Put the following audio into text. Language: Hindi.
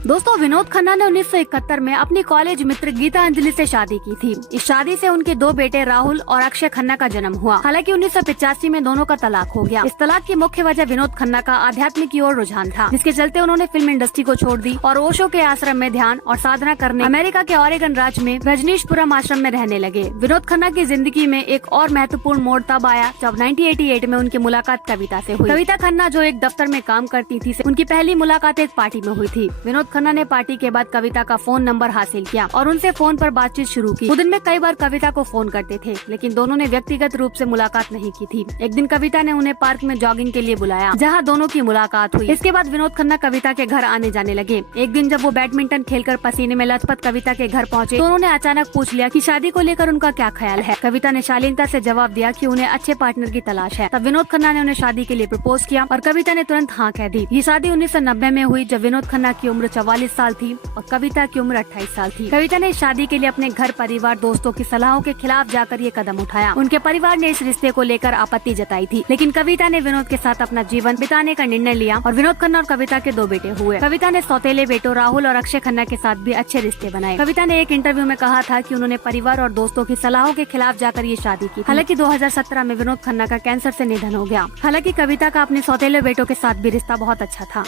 दोस्तों, विनोद खन्ना ने 1971 में अपनी कॉलेज मित्र गीता अंजलि से शादी की थी। इस शादी से उनके 2 बेटे राहुल और अक्षय खन्ना का जन्म हुआ। हालांकि 1985 में दोनों का तलाक हो गया। इस तलाक की मुख्य वजह विनोद खन्ना का आध्यात्म की ओर रुझान था, जिसके चलते उन्होंने फिल्म इंडस्ट्री को छोड़ दी और ओशो के आश्रम में ध्यान और साधना करने अमेरिका के ऑरेगन राज्य में रजनीशपुरम आश्रम में रहने लगे। विनोद खन्ना की जिंदगी में एक और महत्वपूर्ण मोड़ तब आया जब 1988 में उनकी मुलाकात कविता से हुई। कविता खन्ना जो एक दफ्तर में काम करती थी, उनकी पहली मुलाकात एक पार्टी में हुई थी। विनोद खन्ना ने पार्टी के बाद कविता का फोन नंबर हासिल किया और उनसे फोन पर बातचीत शुरू की। वो दिन में कई बार कविता को फोन करते थे, लेकिन दोनों ने व्यक्तिगत रूप से मुलाकात नहीं की थी। एक दिन कविता ने उन्हें पार्क में जॉगिंग के लिए बुलाया, जहां दोनों की मुलाकात हुई। इसके बाद विनोद खन्ना कविता के घर आने जाने लगे। एक दिन जब वो बैडमिंटन खेलकर पसीने में लथपथ कविता के घर पहुंचे, तो उन्होंने अचानक पूछ लिया कि शादी को लेकर उनका क्या ख्याल है। कविता ने शालीनता से जवाब दिया कि उन्हें अच्छे पार्टनर की तलाश है। तब विनोद खन्ना ने उन्हें शादी के लिए प्रपोज किया और कविता ने तुरंत हाँ कह दी। ये शादी 1990 में हुई, जब विनोद खन्ना की उम्र 44 साल थी और कविता की उम्र 28 साल थी। कविता ने शादी के लिए अपने घर परिवार दोस्तों की सलाहों के खिलाफ जाकर ये कदम उठाया। उनके परिवार ने इस रिश्ते को लेकर आपत्ति जताई थी, लेकिन कविता ने विनोद के साथ अपना जीवन बिताने का निर्णय लिया और विनोद खन्ना और कविता के 2 बेटे हुए। कविता ने सौतेले बेटों राहुल और अक्षय खन्ना के साथ भी अच्छे रिश्ते बनाए। कविता ने एक इंटरव्यू में कहा था कि उन्होंने परिवार और दोस्तों की सलाहों के खिलाफ जाकर ये शादी की। हालांकि 2017 में विनोद खन्ना का कैंसर से निधन हो गया। हालांकि कविता का अपने सौतेले बेटों के साथ भी रिश्ता बहुत अच्छा था।